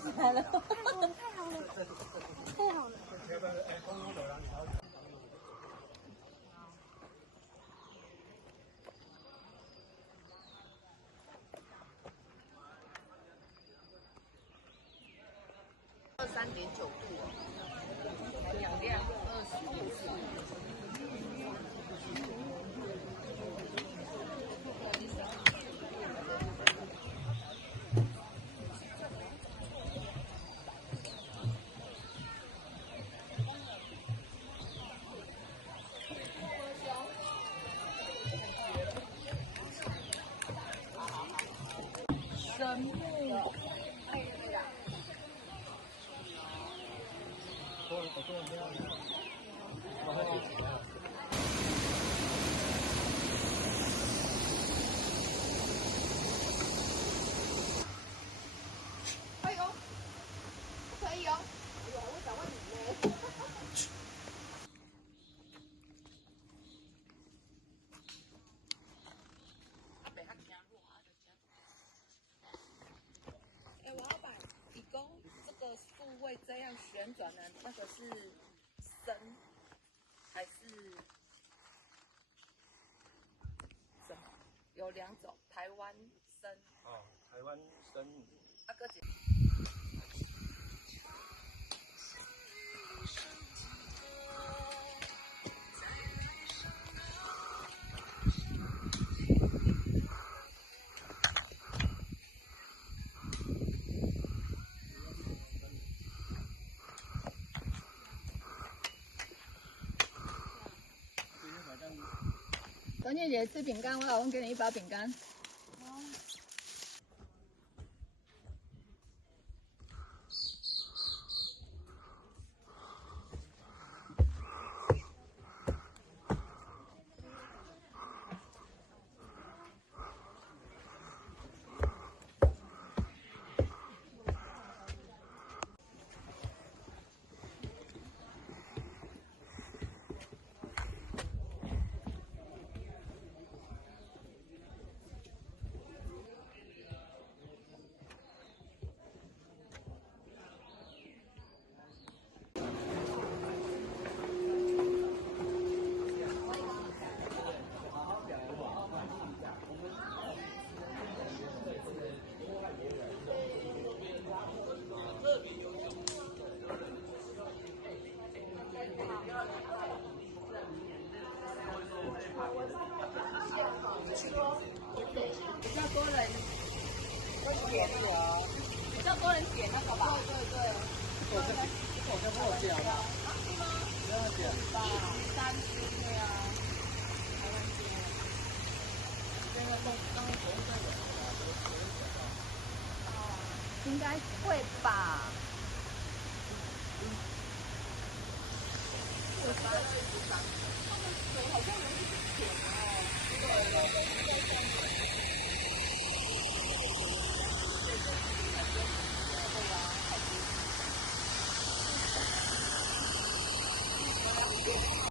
起来了。太好了，太好了！23.9度哦，两辆神木。哎呦，不可以哦！哎呦，我想问你呢。哎，我要把理工这个数位这样旋转的那个是升还是什么？有两种，台湾升。哦，台湾生。阿哥姐。端姐姐吃饼干，我老公给你一包饼干。比较多人点那个，比较多人点那个吧？对对对。我先帮我点吧。是吗？不要点吧。3斤的呀，台湾斤。现在刚从这个应该会吧。我觉得他们手好像有一点甜哦。